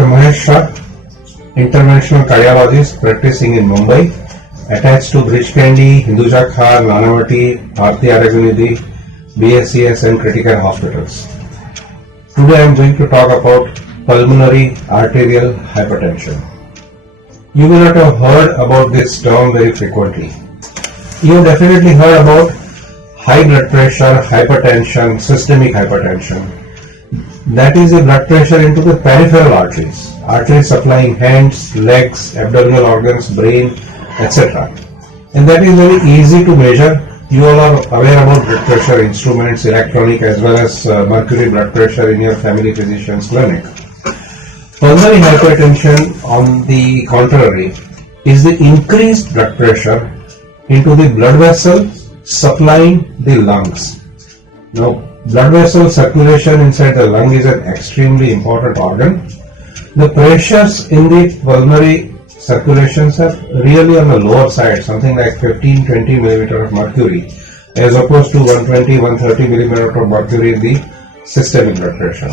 Dr. Mahesh Shah, Interventional Cardiologist practicing in Mumbai, attached to Bridge Candy, Hinduja Khan, Nanavati, Bharti Aragunidhi, BSCS and critical hospitals. Today I am going to talk about pulmonary arterial hypertension. You may not have heard about this term very frequently. You have definitely heard about high blood pressure, hypertension, systemic hypertension. That is the blood pressure into the peripheral arteries supplying hands, legs, abdominal organs, brain, etc. And that is very easy to measure. You all are aware about blood pressure instruments, electronic as well as mercury blood pressure in your family physician's clinic. Pulmonary hypertension, on the contrary, is the increased blood pressure into the blood vessel supplying the lungs. Now, blood vessel circulation inside the lung is an extremely important organ. The pressures in the pulmonary circulations are really on the lower side, something like 15-20 mm of mercury, as opposed to 120-130 mm of mercury in the systemic blood pressure.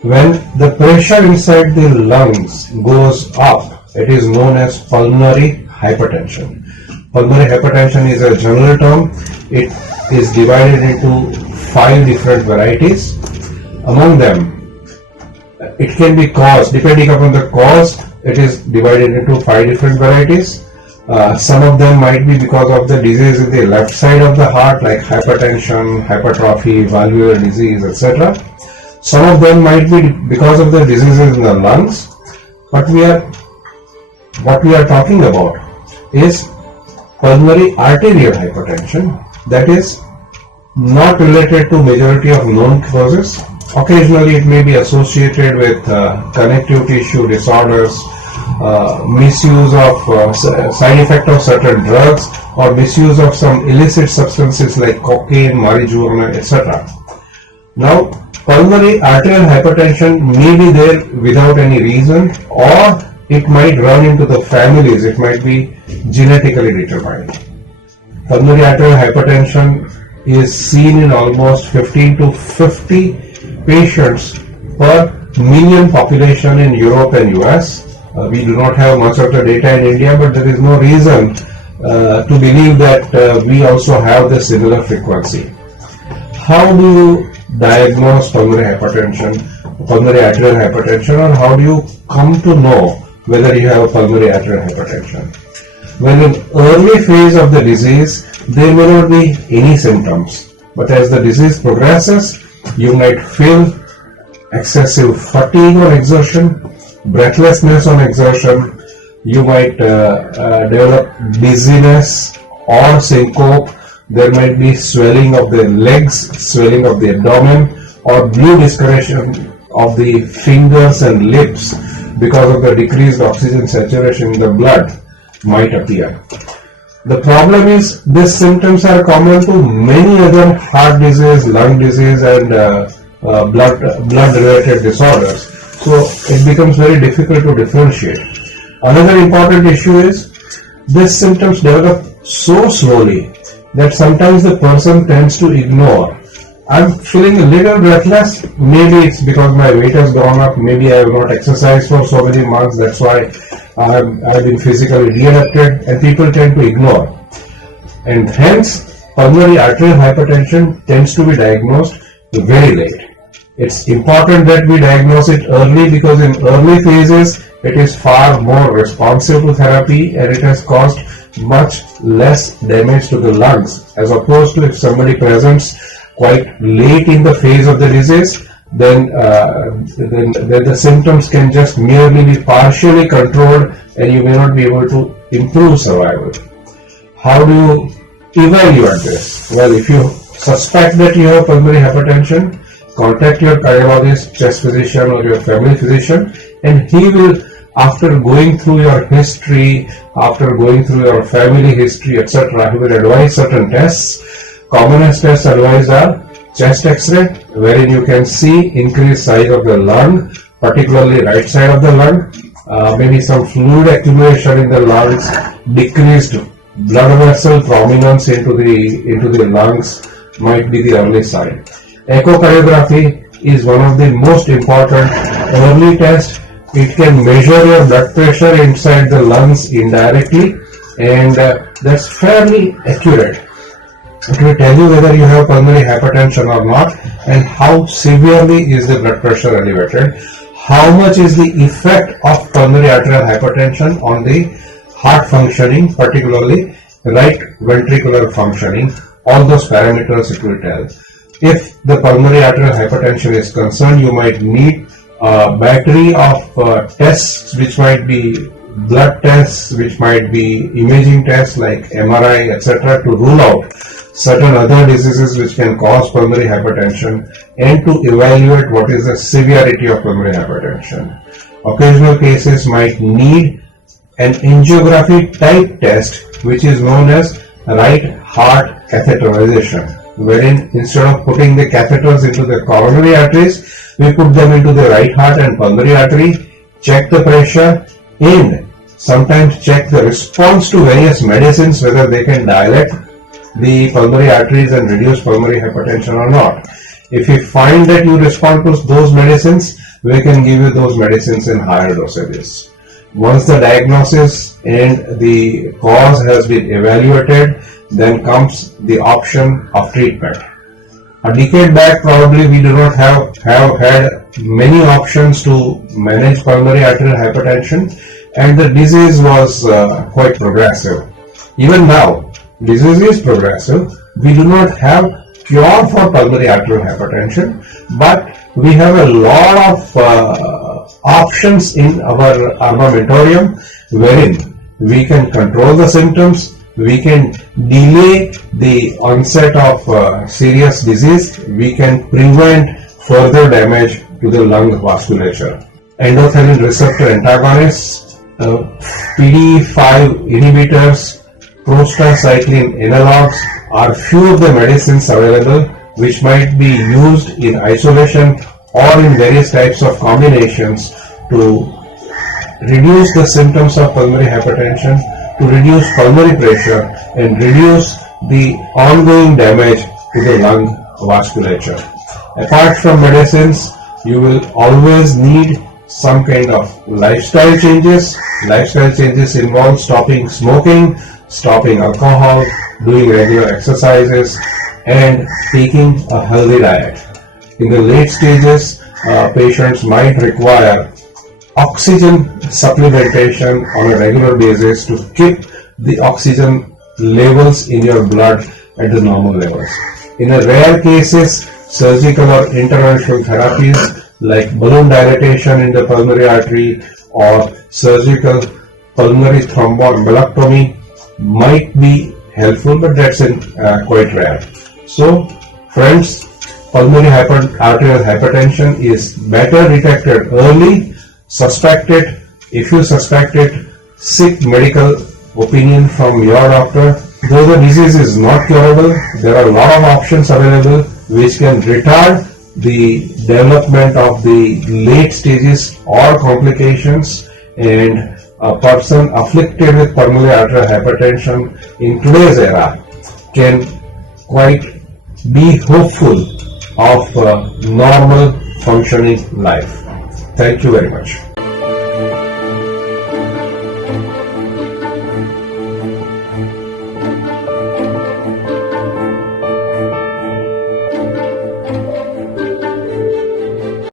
When the pressure inside the lungs goes up, it is known as pulmonary hypertension. Pulmonary hypertension is a general term. It is divided into 5 different varieties. Among them, it can be caused, depending upon the cause, it is divided into 5 different varieties. Some of them might be because of the disease in the left side of the heart, like hypertension, hypertrophy, valvular disease, etc. Some of them might be because of the diseases in the lungs. But what we are talking about is pulmonary arterial hypertension, that is not related to majority of known causes. Occasionally it may be associated with connective tissue disorders, misuse of side effect of certain drugs, or misuse of some illicit substances like cocaine, marijuana, etc. Now, pulmonary arterial hypertension may be there without any reason, or it might run into the families. It might be genetically determined. Pulmonary arterial hypertension is seen in almost 15 to 50 patients per million population in Europe and US. We do not have much of the data in India, but there is no reason to believe that we also have the similar frequency. How do you diagnose pulmonary hypertension, pulmonary arterial hypertension, or how do you come to know whether you have pulmonary arterial hypertension? Well, in early phase of the disease, there may not be any symptoms, but as the disease progresses, you might feel excessive fatigue on exertion, breathlessness on exertion, you might develop dizziness or syncope, there might be swelling of the legs, swelling of the abdomen, or blue discoloration of the fingers and lips because of the decreased oxygen saturation in the blood might appear. The problem is these symptoms are common to many other heart disease, lung disease and blood related disorders. So it becomes very difficult to differentiate. Another important issue is these symptoms develop so slowly that sometimes the person tends to ignore. I'm feeling a little breathless. Maybe it's because my weight has gone up. Maybe I have not exercised for so many months. That's why I've been physically de-adapted, and people tend to ignore. And hence, pulmonary arterial hypertension tends to be diagnosed very late. It's important that we diagnose it early because in early phases, it is far more responsive to therapy and it has caused much less damage to the lungs, as opposed to if somebody presents quite late in the phase of the disease, then the symptoms can just merely be partially controlled and you may not be able to improve survival. How do you evaluate this? Well, if you suspect that you have pulmonary hypertension, contact your cardiologist, chest physician or your family physician, and he will, after going through your history, after going through your family history, etc., he will advise certain tests. Commonest tests advised are chest X-ray, wherein you can see increased size of the lung, particularly right side of the lung, maybe some fluid accumulation in the lungs, decreased blood vessel prominence into the lungs might be the early sign. Echocardiography is one of the most important early tests It can measure your blood pressure inside the lungs indirectly, and that's fairly accurate. It will tell you whether you have pulmonary hypertension or not, and how severely is the blood pressure elevated, how much is the effect of pulmonary arterial hypertension on the heart functioning, particularly right ventricular functioning. All those parameters it will tell. If the pulmonary arterial hypertension is concerned, you might need a battery of tests, which might be blood tests, which might be imaging tests like MRI, etc., to rule out certain other diseases which can cause pulmonary hypertension, and to evaluate what is the severity of pulmonary hypertension. Occasional cases might need an angiography type test, which is known as right heart catheterization, wherein instead of putting the catheters into the coronary arteries, we put them into the right heart and pulmonary artery, check the pressure, and sometimes check the response to various medicines, whether they can dilate the pulmonary arteries and reduce pulmonary hypertension or not. If we find that you respond to those medicines, we can give you those medicines in higher dosages. Once the diagnosis and the cause has been evaluated, then comes the option of treatment. A decade back, probably we do not have had many options to manage pulmonary arterial hypertension, and the disease was quite progressive. Even now, disease is progressive. We do not have cure for pulmonary arterial hypertension, but we have a lot of options in our armamentarium wherein we can control the symptoms, we can delay the onset of serious disease, we can prevent further damage to the lung vasculature. Endothelin receptor antagonists, PDE5 inhibitors, prostacyclin analogs are few of the medicines available which might be used in isolation or in various types of combinations to reduce the symptoms of pulmonary hypertension, to reduce pulmonary pressure, and reduce the ongoing damage to the lung vasculature. Apart from medicines, you will always need some kind of lifestyle changes. Lifestyle changes involve stopping smoking, stopping alcohol, doing regular exercises, and taking a healthy diet. In the late stages, patients might require oxygen supplementation on a regular basis to keep the oxygen levels in your blood at the normal levels. In a rare cases, surgical or interventional therapies like balloon dilatation in the pulmonary artery or surgical pulmonary thromboembolectomy might be helpful, but that's quite rare. So, friends, pulmonary arterial hypertension is better detected early, suspected. If you suspect it, seek medical opinion from your doctor. Though the disease is not curable, there are a lot of options available which can retard the development of the late stages or complications, and a person afflicted with pulmonary arterial hypertension in today's era can quite be hopeful of normal functioning life. Thank you very much.